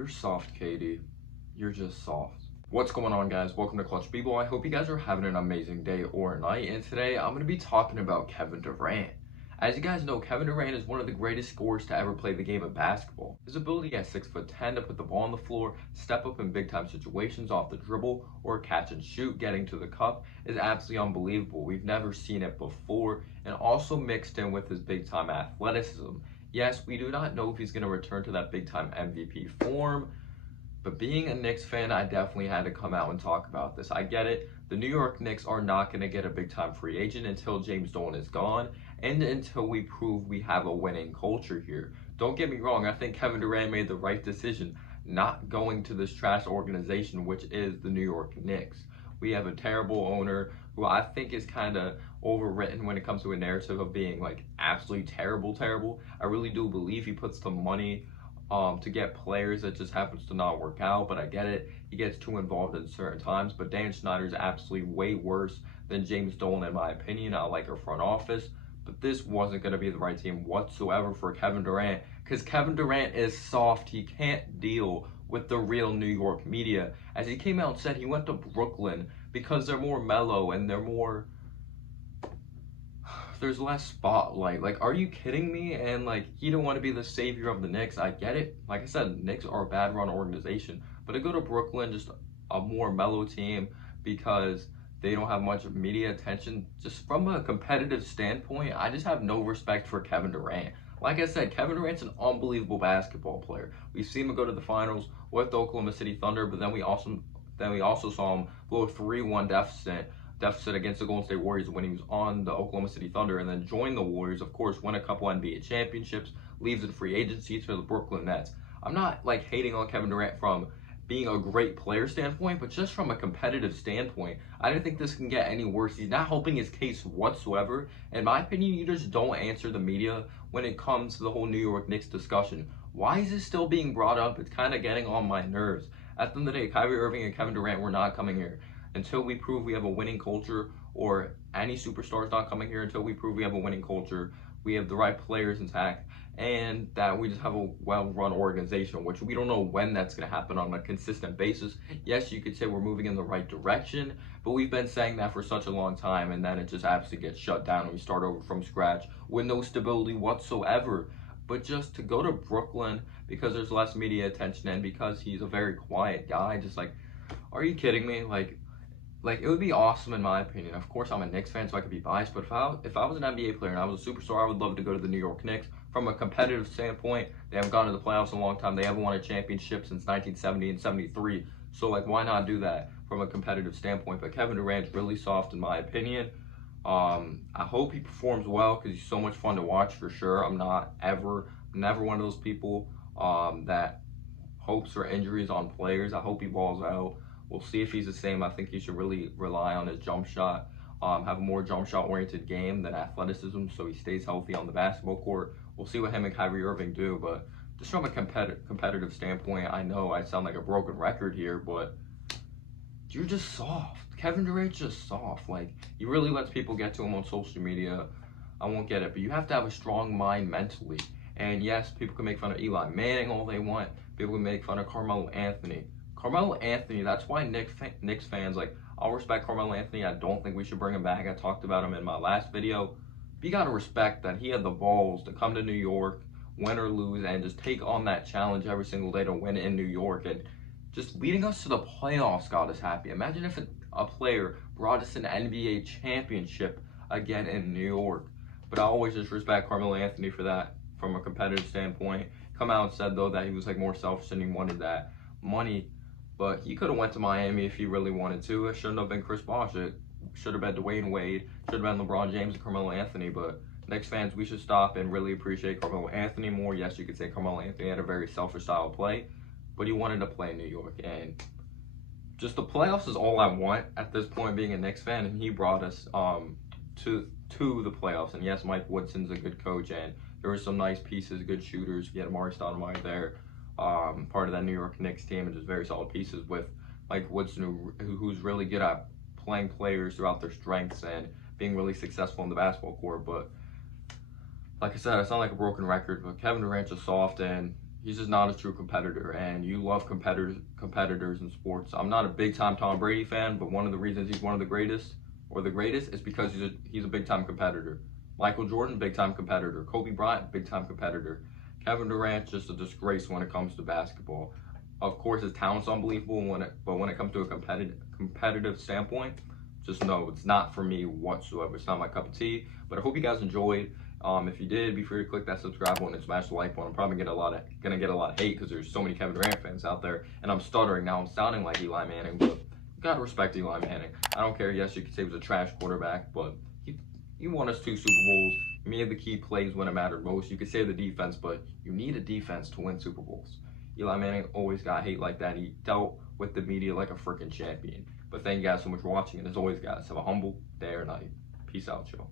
You're soft, Katie. You're just soft. What's going on, guys? Welcome to Clutch People. I hope you guys are having an amazing day or night. And today I'm going to be talking about Kevin Durant. As you guys know, Kevin Durant is one of the greatest scorers to ever play the game of basketball. His ability at 6'10" to put the ball on the floor, step up in big time situations off the dribble, or catch and shoot getting to the cup is absolutely unbelievable. We've never seen it before, and also mixed in with his big time athleticism. Yes, we do not know if he's going to return to that big time MVP form, but being a Knicks fan, I definitely had to come out and talk about this. I get it. The New York Knicks are not going to get a big time free agent until James Dolan is gone and until we prove we have a winning culture here. Don't get me wrong, I think Kevin Durant made the right decision not going to this trash organization, which is the New York Knicks. We have a terrible owner who I think is kind of overwritten when it comes to a narrative of being like absolutely terrible. I really do believe he puts the money to get players that just happens to not work out, but I get it. He gets too involved in certain times, but Dan Snyder is absolutely way worse than James Dolan in my opinion. I like our front office, but this wasn't going to be the right team whatsoever for Kevin Durant because Kevin Durant is soft. He can't deal with the real New York media. As he came out and said, he went to Brooklyn because they're more mellow and there's less spotlight. Like, are you kidding me? And like, he don't want to be the savior of the Knicks. I get it. Like I said, Knicks are a bad run organization, but to go to Brooklyn, just a more mellow team because they don't have much media attention. Just from a competitive standpoint, I just have no respect for Kevin Durant. Like I said, Kevin Durant's an unbelievable basketball player. We've seen him go to the finals with the Oklahoma City Thunder, but then we also saw him blow a 3-1 deficit against the Golden State Warriors when he was on the Oklahoma City Thunder, and then joined the Warriors, of course, win a couple NBA championships, leaves in free agency to the Brooklyn Nets. I'm not like hating on Kevin Durant from being a great player standpoint, but just from a competitive standpoint, I didn't think this can get any worse. He's not helping his case whatsoever. In my opinion, you just don't answer the media when it comes to the whole New York Knicks discussion. Why is this still being brought up? It's kind of getting on my nerves. At the end of the day, Kyrie Irving and Kevin Durant were not coming here until we prove we have a winning culture, or any superstars not coming here until we prove we have a winning culture, we have the right players intact, and that we just have a well-run organization, which we don't know when that's going to happen on a consistent basis. Yes, you could say we're moving in the right direction, but we've been saying that for such a long time, and then it just absolutely gets shut down and we start over from scratch with no stability whatsoever. But just to go to Brooklyn because there's less media attention and because he's a very quiet guy, just like, are you kidding me? Like, it would be awesome in my opinion. Of course, I'm a Knicks fan, so I could be biased, but if I was an NBA player and I was a superstar, I would love to go to the New York Knicks. From a competitive standpoint, they haven't gone to the playoffs in a long time. They haven't won a championship since 1970 and 73. So, like, why not do that from a competitive standpoint? But Kevin Durant's really soft in my opinion. I hope he performs well because he's so much fun to watch for sure. I'm never one of those people that hopes for injuries on players. I hope he balls out. We'll see if he's the same. I think he should really rely on his jump shot, have a more jump shot oriented game than athleticism so he stays healthy on the basketball court. We'll see what him and Kyrie Irving do, but just from a competitive standpoint, I know I sound like a broken record here, but you're just soft. Kevin Durant's just soft. Like, he really lets people get to him on social media. I won't get it, but you have to have a strong mind mentally. And yes, people can make fun of Eli Manning all they want. People can make fun of Carmelo Anthony. Carmelo Anthony, that's why Knicks fans, like, I'll respect Carmelo Anthony. I don't think we should bring him back. I talked about him in my last video. But you got to respect that he had the balls to come to New York, win or lose, and just take on that challenge every single day to win in New York. And just leading us to the playoffs got us happy. Imagine if a player brought us an NBA championship again in New York. But I always just respect Carmelo Anthony for that from a competitive standpoint. Come out and said, though, that he was like more selfish and he wanted that money. But he could have went to Miami if he really wanted to. It shouldn't have been Chris Bosh. It should have been Dwayne Wade. Should have been LeBron James and Carmelo Anthony. But Knicks fans, we should stop and really appreciate Carmelo Anthony more. Yes, you could say Carmelo Anthony had a very selfish style of play, but he wanted to play in New York. And just the playoffs is all I want at this point, being a Knicks fan. And he brought us to the playoffs. And yes, Mike Woodson's a good coach, and there were some nice pieces, good shooters. We had Amari Stoudemire there. Part of that New York Knicks team, and just very solid pieces with Mike Woodson, who's really good at playing players throughout their strengths and being really successful in the basketball court. But like I said, I sound like a broken record, but Kevin Durant's just soft, and he's just not a true competitor, and you love competitors in sports. I'm not a big time Tom Brady fan, but one of the reasons he's one of the greatest or the greatest is because he's a big time competitor. Michael Jordan, big time competitor. Kobe Bryant, big time competitor. Kevin Durant, just a disgrace when it comes to basketball. Of course, his talent's unbelievable but when it comes to a competitive standpoint, just know it's not for me whatsoever. It's not my cup of tea. But I hope you guys enjoyed. If you did, be sure to click that subscribe button and smash the like button. I'm probably gonna get a lot of hate because there's so many Kevin Durant fans out there, and I'm stuttering now. I'm sounding like Eli Manning, but you gotta respect Eli Manning. I don't care. Yes, you could say he was a trash quarterback, but he won us 2 Super Bowls. He made the key plays when it mattered most. You could say the defense, but you need a defense to win Super Bowls. Eli Manning always got hate like that. He dealt with the media like a freaking champion. But thank you guys so much for watching, and as always, guys, have a humble day or night. Peace out, y'all.